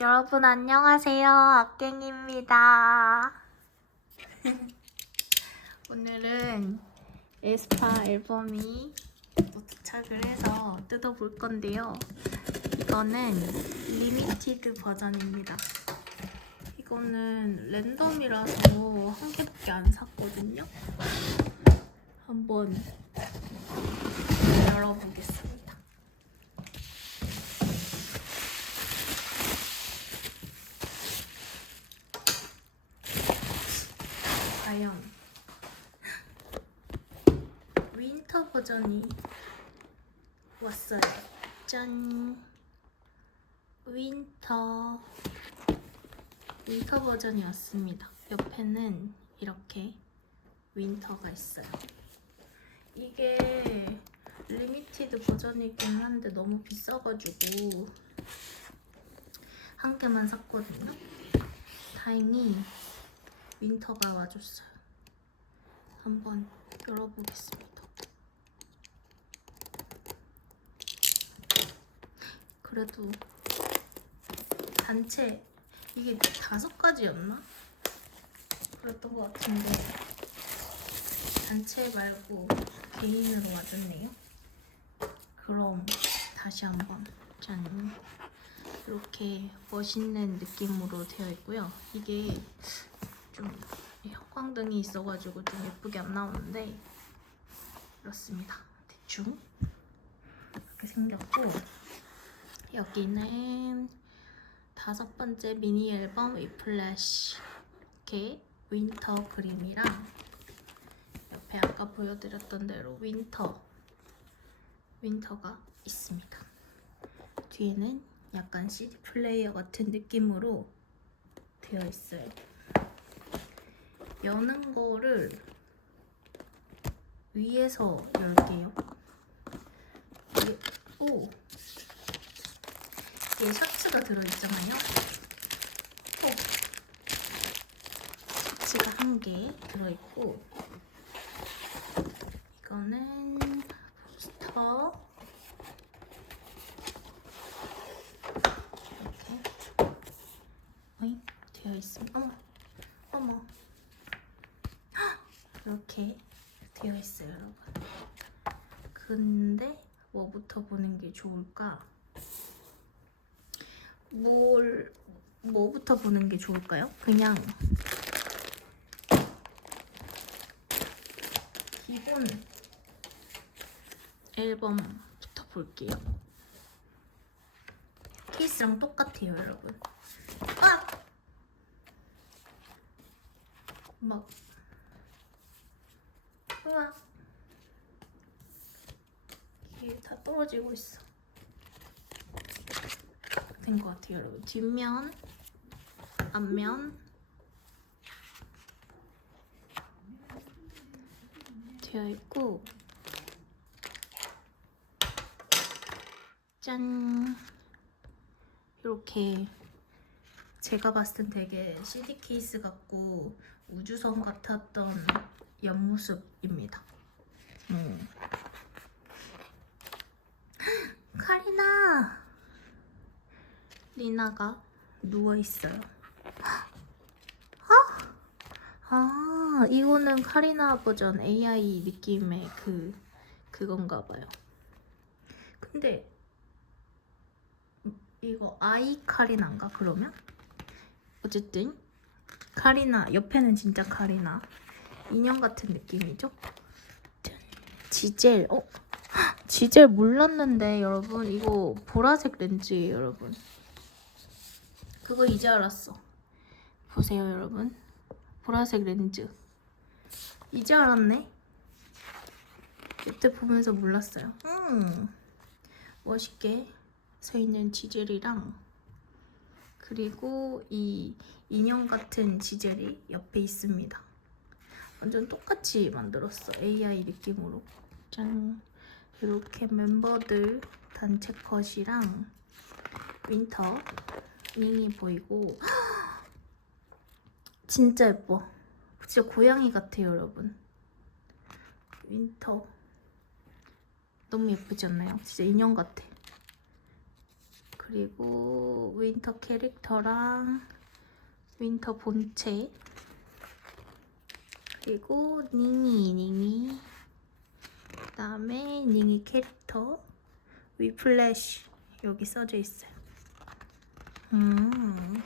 여러분 안녕하세요. 악갱입니다. 오늘은 에스파 앨범이 도착을 해서 뜯어볼 건데요. 이거는 리미티드 버전입니다. 이거는 랜덤이라서 한 개밖에 안 샀거든요. 한번 열어보겠습니다. 과연 윈터 버전이 왔어요. 짠. 윈터. 윈터 버전이 왔습니다. 옆에는 이렇게 윈터가 있어요. 이게 리미티드 버전이긴 한데 너무 비싸가지고 한 개만 샀거든요. 다행히 윈터가 와줬어요. 한번 열어보겠습니다. 그래도 단체 이게 다섯 가지였나? 그랬던 것 같은데 단체 말고 개인으로 와줬네요. 그럼 다시 한번 짠 이렇게 멋있는 느낌으로 되어 있고요. 이게 좀 형광등이 있어가지고 좀 예쁘게 안 나오는데 이렇습니다. 대충 이렇게 생겼고 여기는 다섯 번째 미니 앨범 위플래시 이렇게 윈터 그림이랑 옆에 아까 보여드렸던 대로 윈터 윈터가 있습니다. 뒤에는 약간 CD 플레이어 같은 느낌으로 되어 있어요. 여는 거를 위에서 열게요. 오! 이게 셔츠가 들어있잖아요. 오! 셔츠가 한 개 들어있고 이거는 포스터 이렇게 어이? 되어 있습니다. 어머! 어머! 이렇게 되어 있어요, 여러분. 근데 뭐부터 보는 게 좋을까? 뭘 뭐부터 보는 게 좋을까요? 그냥 기본 앨범부터 볼게요. 케이스랑 똑같아요, 여러분. 아! 막 우와 이게 다 떨어지고 있어 된 것 같아요 여러분 뒷면 앞면 되어 있고 짠 이렇게 제가 봤을 땐 되게 CD 케이스 같고 우주선 같았던 옆모습입니다. 음. 카리나! 리나가 누워있어요. 아! 아, 이거는 카리나 버전 AI 느낌의 그, 그건가 봐요. 근데, 이거 아이 카리나인가, 그러면? 어쨌든, 카리나, 옆에는 진짜 카리나. 인형 같은 느낌이죠? 짠. 지젤, 어? 헉, 지젤 몰랐는데 여러분 이거 보라색 렌즈예요 여러분 그거 이제 알았어. 보세요 여러분. 보라색 렌즈. 이제 알았네. 이때 보면서 몰랐어요. 음 멋있게 서 있는 지젤이랑 그리고 이 인형 같은 지젤이 옆에 있습니다. 완전 똑같이 만들었어 AI 느낌으로. 짠. 이렇게 멤버들 단체 컷이랑 윈터 링이 보이고. 진짜 예뻐. 진짜 고양이 같아요 여러분. 윈터. 너무 예쁘지 않나요? 진짜 인형 같아. 그리고 윈터 캐릭터랑 윈터 본체. 그리고 닝이 닝이 그 다음에 닝이 캐릭터. 위플래시. 여기 써져 있어요. 음.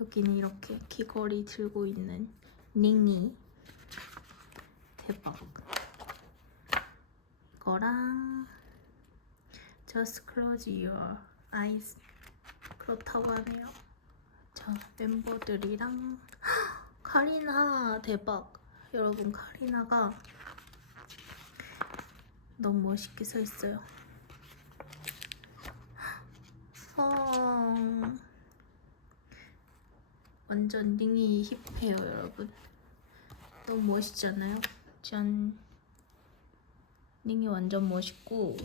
여기는 이렇게 귀걸이 들고 있는 닝이 대박. 이거랑 Just close your eyes 그렇다고 하네요. 자 멤버들이랑 카리나 대박. 여러분 카리나가 너무 멋있게 서 있어요. 어... 완전 링이 힙해요, 여러분. 너무 멋있잖아요. 짠. 링이 완전 멋있고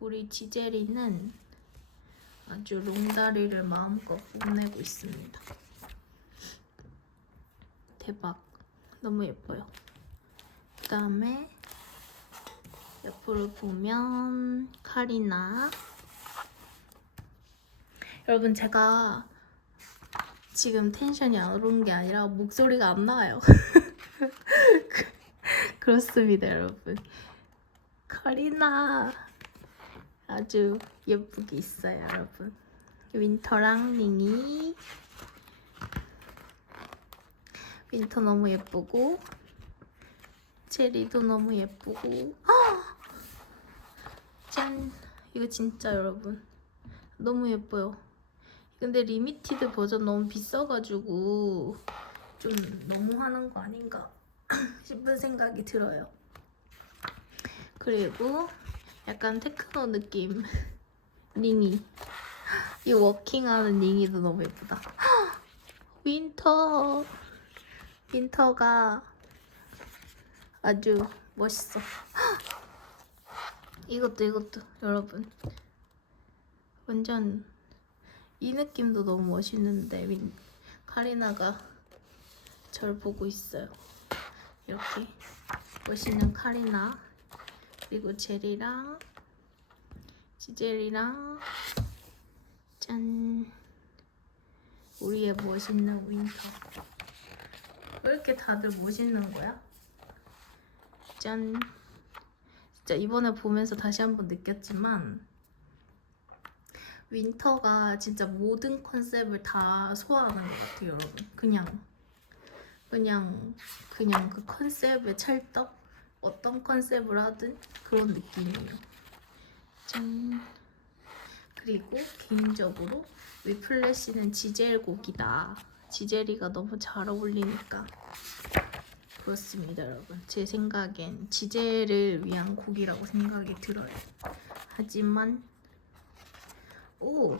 우리 지젤이는 아주 롱다리를 마음껏 뽐내고 있습니다. 대박. 너무 예뻐요. 그 다음에 옆으로 보면 카리나 여러분 제가 지금 텐션이 안 오른 게 아니라 목소리가 안 나와요. 그렇습니다 여러분. 카리나 아주 예쁘게 있어요 여러분. 윈터랑 링이. 윈터 너무 예쁘고 체리도 너무 예쁘고. 짠. 이거 진짜 여러분. 너무 예뻐요 근데 리미티드 버전 너무 비싸가지고 좀 너무 하는 거 아닌가 싶은 생각이 들어요. 그리고 약간 테크노 느낌. 링이. 이 워킹하는 링이도 너무 예쁘다. 윈터. 윈터가 아주 멋있어. 이것도 이것도 여러분. 완전 이 느낌도 너무 멋있는데 민, 카리나가 절 보고 있어요. 이렇게 멋있는 카리나 그리고 제리랑 지젤이랑 짠 우리의 멋있는 윈터 왜 이렇게 다들 멋있는 거야? 짠. 진짜 이번에 보면서 다시 한번 느꼈지만 윈터가 진짜 모든 컨셉을 다 소화하는 것 같아요, 여러분. 그냥 그냥 그냥 그 컨셉에 찰떡 어떤 컨셉을 하든 그런 느낌이에요. 짠. 그리고 개인적으로 위플래시는 지젤 곡이다. 지젤이가 너무 잘 어울리니까 그렇습니다, 여러분. 제 생각엔 지젤을 위한 곡이라고 생각이 들어요. 하지만 오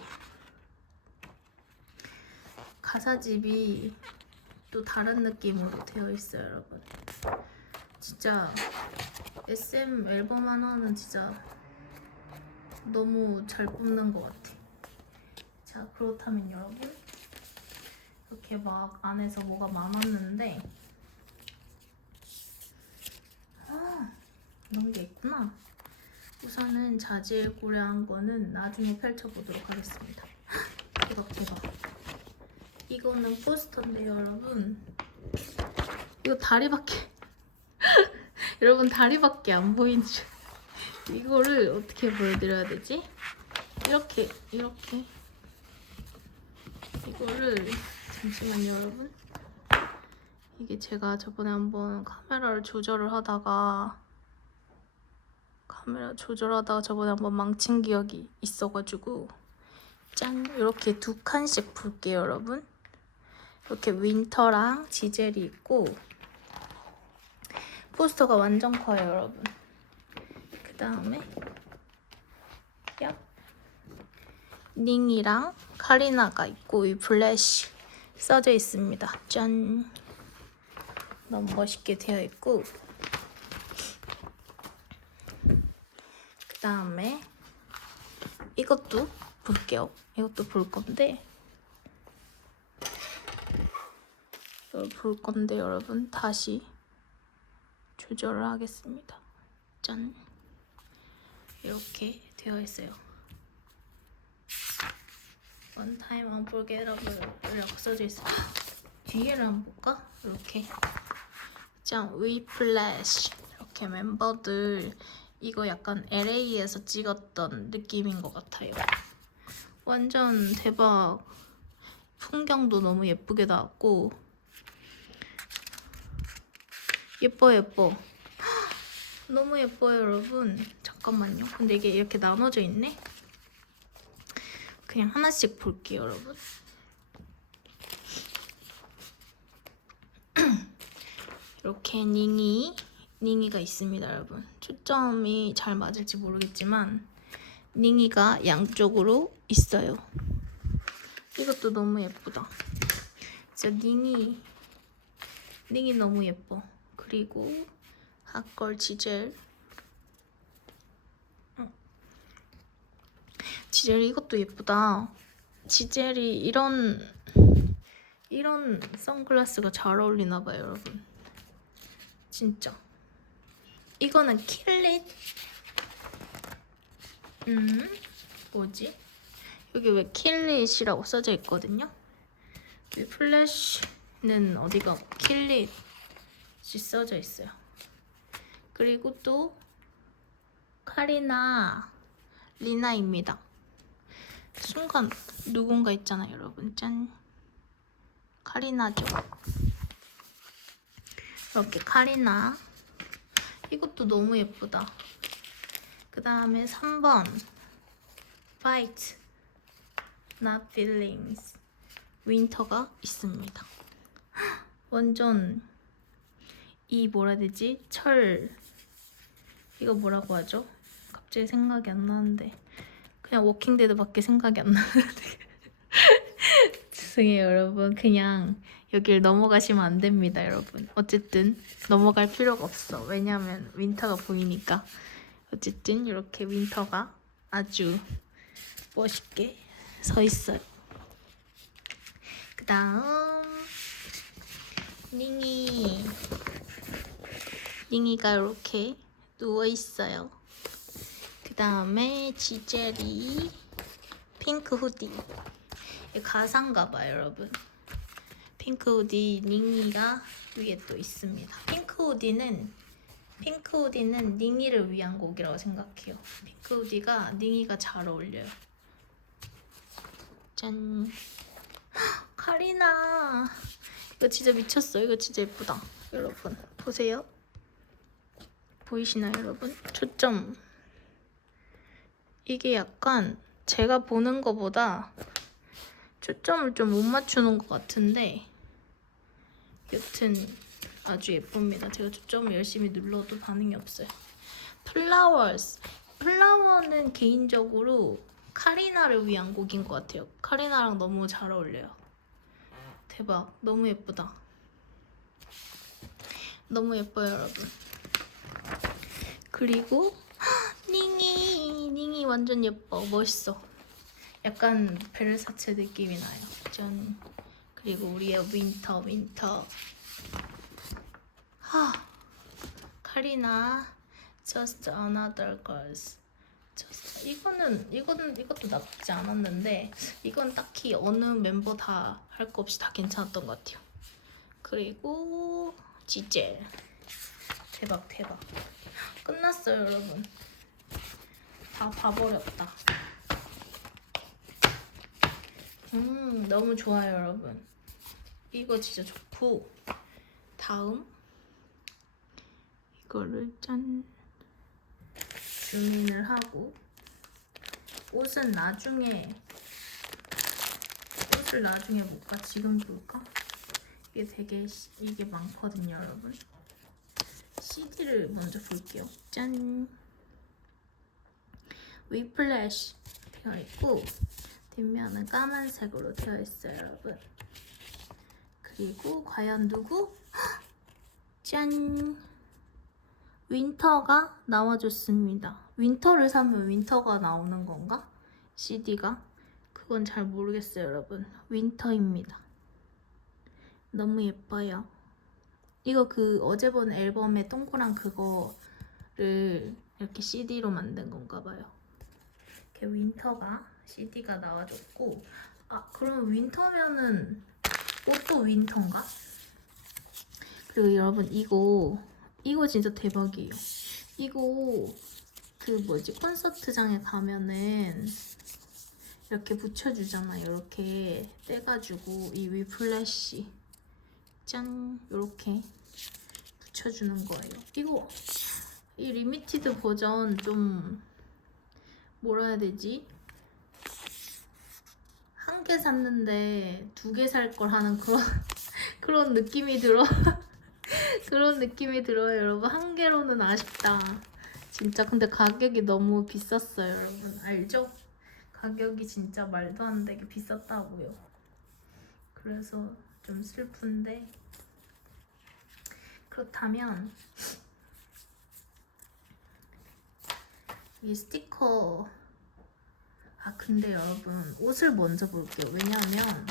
가사집이 또 다른 느낌으로 되어 있어요, 여러분. 진짜 SM 앨범 하나는 진짜 너무 잘 뽑는 것 같아. 자, 그렇다면 여러분 이렇게 막 안에서 뭐가 많았는데 아, 이런 게 있구나. 우선은 자질 고려한 거는 나중에 펼쳐보도록 하겠습니다. 대박 대박. 이거는 포스터인데 여러분 이거 다리밖에 여러분 다리밖에 안 보이는 줄 이거를 어떻게 보여드려야 되지? 이렇게 이렇게 이거를 잠시만요 여러분 이게 제가 저번에 한번 카메라를 조절을 하다가 카메라 조절하다가 저번에 한번 망친 기억이 있어가지고. 짠. 이렇게 두 칸씩 볼게요 여러분. 이렇게 윈터랑 지젤이 있고 포스터가 완전 커요 여러분. 그 다음에 얍. 닝이랑 카리나가 있고 이 플래시 써져 있습니다. 짠. 너무 멋있게 되어 있고 그 다음에 이것도 볼게요. 이것도 볼 건데 이걸 볼 건데 여러분 다시 조절을 하겠습니다. 짠. 이렇게 되어 있어요. One time unforgettable이라고 써져 있어. 뒤에를 한번 볼까? 이렇게. 짠, Flash. 이렇게 멤버들 이거 약간 LA에서 찍었던 느낌인 것 같아요. 완전 대박. 풍경도 너무 예쁘게 나왔고 예뻐 예뻐. 너무 예뻐요 여러분. 잠깐만요. 근데 이게 이렇게 나눠져 있네. 그냥 하나씩 볼게요 여러분. 이렇게 닝이 닝이가 있습니다 여러분. 초점이 잘 맞을지 모르겠지만 닝이가 양쪽으로 있어요. 이것도 너무 예쁘다. 진짜 닝이 닝이 너무 예뻐. 그리고 핫걸 지젤 어. 지젤 이것도 예쁘다. 지젤이 이런 이런 선글라스가 잘 어울리나 봐요, 여러분. 진짜. 이거는 킬릿. 음, 뭐지? 여기 왜 킬릿이라고 써져 있거든요? 이 플래시는 어디가 킬릿이 써져 있어요. 그리고 또 카리나 리나입니다. 순간 누군가 있잖아요, 여러분. 짠. 카리나죠. 이렇게 카리나. 이것도 너무 예쁘다. 그 다음에 3번. Fight. Not Feelings. 윈터가 있습니다. 완전 이 뭐라 해야 되지? 철 이거 뭐라고 하죠? 갑자기 생각이 안 나는데 그냥 워킹데드밖에 생각이 안 나는데 죄송해요 여러분 그냥 여길 넘어가시면 안 됩니다 여러분. 어쨌든 넘어갈 필요가 없어. 왜냐면 윈터가 보이니까. 어쨌든 이렇게 윈터가 아주 멋있게 서 있어요. 그 다음 닝이. 닝이가 이렇게 누워 있어요. 그 다음에 지젤이 핑크 후디. 이 가상가 봐요, 여러분. 핑크 후디 닝이가 위에 또 있습니다. 핑크 후디는 핑크 후디는 닝이를 위한 곡이라고 생각해요. 핑크 후디가 닝이가 잘 어울려요. 짠. 헉, 카리나. 이거 진짜 미쳤어. 이거 진짜 예쁘다. 여러분 보세요. 보이시나요, 여러분? 초점. 이게 약간 제가 보는 거보다 초점을 좀 못 맞추는 것 같은데 여튼 아주 예쁩니다. 제가 초점을 열심히 눌러도 반응이 없어요. 플라워스. 플라워는 개인적으로 카리나를 위한 곡인 것 같아요. 카리나랑 너무 잘 어울려요. 대박. 너무 예쁘다. 너무 예뻐요, 여러분. 그리고 헉, 닝이 닝이 완전 예뻐. 멋있어. 약간 베르사체 느낌이 나요. 짠. 그리고 우리의 윈터 윈터. 하. 카리나 Just Another Girls. Just 이거는 이거는 이것도 나쁘지 않았는데 이건 딱히 어느 멤버 다 할 거 없이 다 괜찮았던 것 같아요. 그리고 지젤 대박 대박 끝났어요 여러분 다 봐버렸다 음 너무 좋아요 여러분 이거 진짜 좋고 다음 이거를 짠 주민을 하고 옷은 나중에 옷을 나중에 볼까? 지금 볼까? 이게 되게 시- 이게 많거든요, 여러분. CD를 먼저 볼게요. 짠. 위플래시 되어 있고 뒷면은 까만색으로 되어 있어요, 여러분. 그리고 과연 누구? 헉! 짠. 윈터가 나와줬습니다. 윈터를 사면 윈터가 나오는 건가? CD가? 그건 잘 모르겠어요, 여러분. 윈터입니다. 너무 예뻐요. 이거 그 어제 본 앨범의 동그란 그거를 이렇게 CD로 만든 건가 봐요. 이렇게 윈터가 CD가 나와줬고 아 그럼 윈터면은 옷도 윈터인가? 그리고 여러분 이거 이거 진짜 대박이에요. 이거 그 뭐지 콘서트장에 가면은 이렇게 붙여주잖아요. 이렇게 떼가지고 이 위 플래시 짠 이렇게 붙여주는 거예요. 이거 이 리미티드 버전 좀 뭐라 해야 되지? 한 개 샀는데 두 개 살 걸 하는 그런 그런 느낌이 들어. 그런 느낌이 들어요, 여러분. 한 개로는 아쉽다. 진짜 근데 가격이 너무 비쌌어요, 여러분. 알죠? 가격이 진짜 말도 안 되게 비쌌다고요. 그래서 좀 슬픈데 그렇다면 이 스티커 아 근데 여러분 옷을 먼저 볼게요. 왜냐하면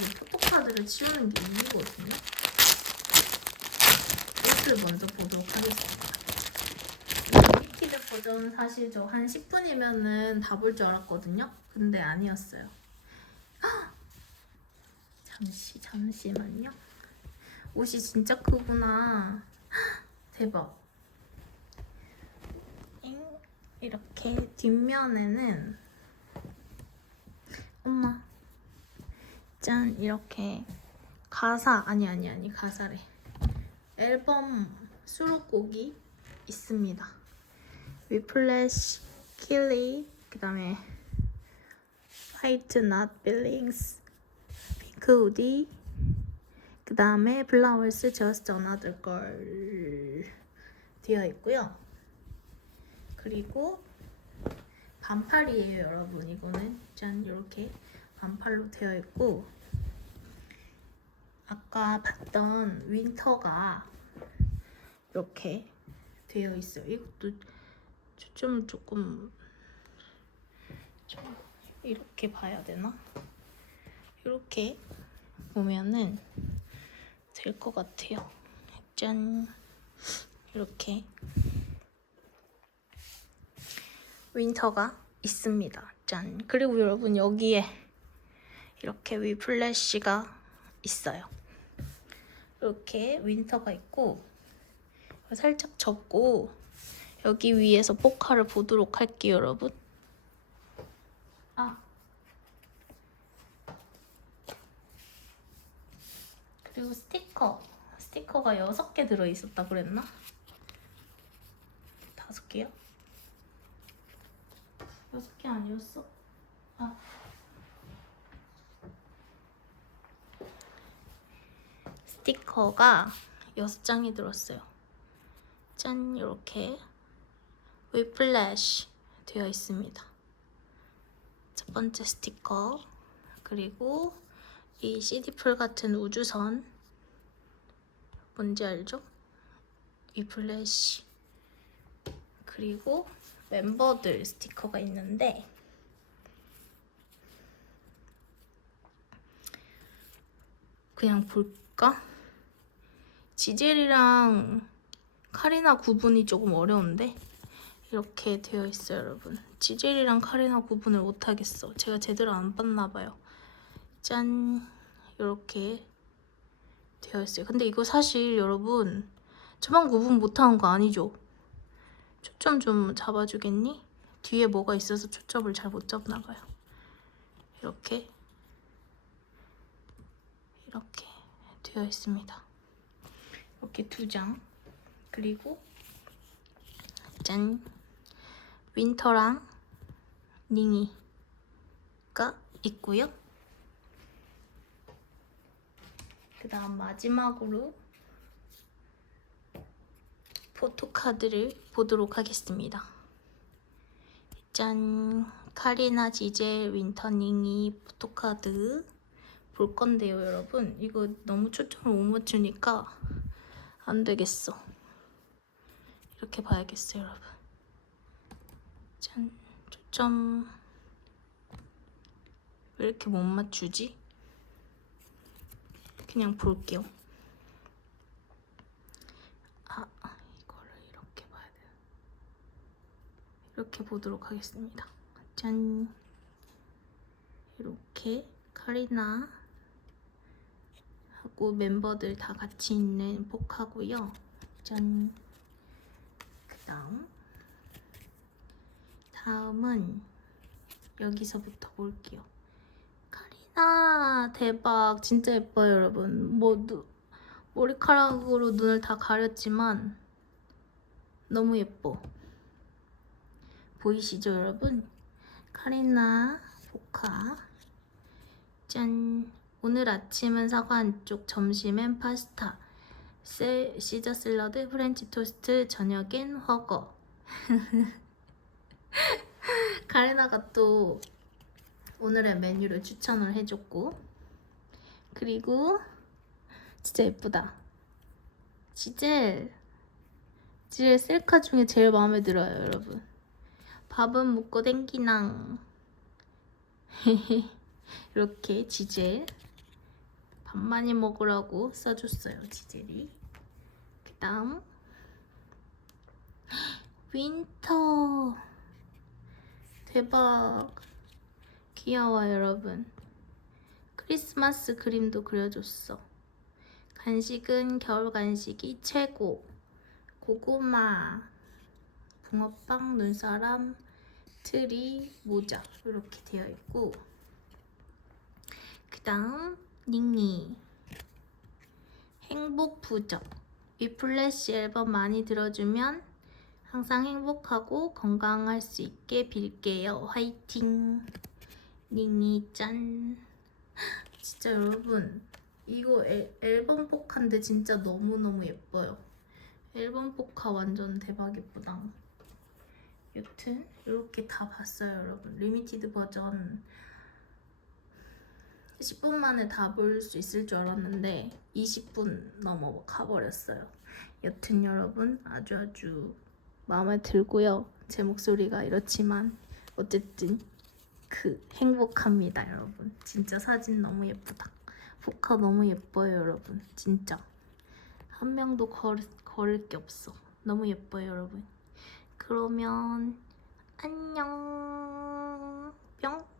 이 포토카드를 치우는 게 이유거든요. 옷을 먼저 보도록 하겠습니다. 리퀴드 버전 사실 저 한 10분이면은 다 볼 줄 알았거든요. 근데 아니었어요. 헉! 잠시 잠시만요. 옷이 진짜 크구나. 헉! 대박. 잉? 이렇게 뒷면에는 엄마 짠 이렇게 가사 아니 아니 아니 가사래 앨범 수록곡이 있습니다. 위플래시, 킬리, 그 다음에 화이트 낫 빌링스, 핑크 우디, 그 다음에 플라워스 저스트 어나더 걸 되어 있고요. 그리고 반팔이에요, 여러분. 이거는 짠 이렇게 반팔로 되어 있고 아까 봤던 윈터가 이렇게 되어 있어요. 이것도 초점을 조금 좀 이렇게 봐야 되나? 이렇게 보면은 될 것 같아요. 짠 이렇게 윈터가 있습니다. 짠 그리고 여러분 여기에 이렇게 위 플래시가 있어요. 이렇게 윈터가 있고 살짝 접고 여기 위에서 포카를 보도록 할게요, 여러분. 아. 그리고 스티커. 스티커가 6개 들어있었다 그랬나? 다섯 개요? 여섯 개 아니었어? 아. 스티커가 6장이 들었어요. 짠, 이렇게 위플래시 되어 있습니다. 첫 번째 스티커 그리고 이 CD풀 같은 우주선 뭔지 알죠? 위플래시 그리고 멤버들 스티커가 있는데 그냥 볼까? 지젤이랑 카리나 구분이 조금 어려운데 이렇게 되어 있어요, 여러분. 지젤이랑 카리나 구분을 못 하겠어. 제가 제대로 안 봤나 봐요. 짠. 이렇게 되어 있어요. 근데 이거 사실 여러분 저만 구분 못 하는 거 아니죠? 초점 좀 잡아주겠니? 뒤에 뭐가 있어서 초점을 잘 못 잡나 봐요. 이렇게 이렇게 되어 있습니다. 이렇게 두 장. 그리고 짠 윈터랑 닝이가 있고요. 그 다음 마지막으로 포토카드를 보도록 하겠습니다. 짠 카리나 지젤 윈터 닝이 포토카드 볼 건데요, 여러분. 이거 너무 초점을 못 맞추니까 안 되겠어. 이렇게 봐야겠어요, 여러분. 짠, 초점 왜 이렇게 못 맞추지? 그냥 볼게요. 아, 이렇게 보도록 하겠습니다. 짠 이렇게 카리나 하고 멤버들 다 같이 있는 포카고요. 짠. 그 다음 다음은 여기서부터 볼게요. 카리나 대박 진짜 예뻐요 여러분. 뭐 누, 머리카락으로 눈을 다 가렸지만 너무 예뻐. 보이시죠 여러분? 카리나 포카. 짠. 오늘 아침은 사과 한쪽 점심엔 파스타. 세, 시저 샐러드 프렌치 토스트 저녁엔 허거. 카리나가 또 오늘의 메뉴를 추천을 해줬고 그리고 진짜 예쁘다. 지젤 지젤 셀카 중에 제일 마음에 들어요 여러분 밥은 먹고 댕기낭. 이렇게 지젤 밥 많이 먹으라고 써줬어요 지젤이. 그 다음 윈터. 대박. 귀여워 여러분. 크리스마스 그림도 그려줬어. 간식은 겨울 간식이 최고. 고구마 붕어빵 눈사람 트리 모자 이렇게 되어 있고 그 다음 닝니 행복 부적. 위플래시 앨범 많이 들어주면 항상 행복하고 건강할 수 있게 빌게요. 화이팅. 닝니 짠. 진짜 여러분 이거 앨, 앨범 포카인데 진짜 너무너무 예뻐요. 앨범 포카 완전 대박 예쁘다 여튼 이렇게 다 봤어요 여러분. 리미티드 버전 10분 만에 다 볼 수 있을 줄 알았는데 20분 넘어 가 버렸어요. 여튼 여러분 아주 아주 마음에 들고요. 제 목소리가 이렇지만 어쨌든 그 행복합니다 여러분. 진짜 사진 너무 예쁘다. 포카 너무 예뻐요 여러분. 진짜. 한 명도 걸, 걸을 게 없어. 너무 예뻐요 여러분 그러면 안녕. 뿅.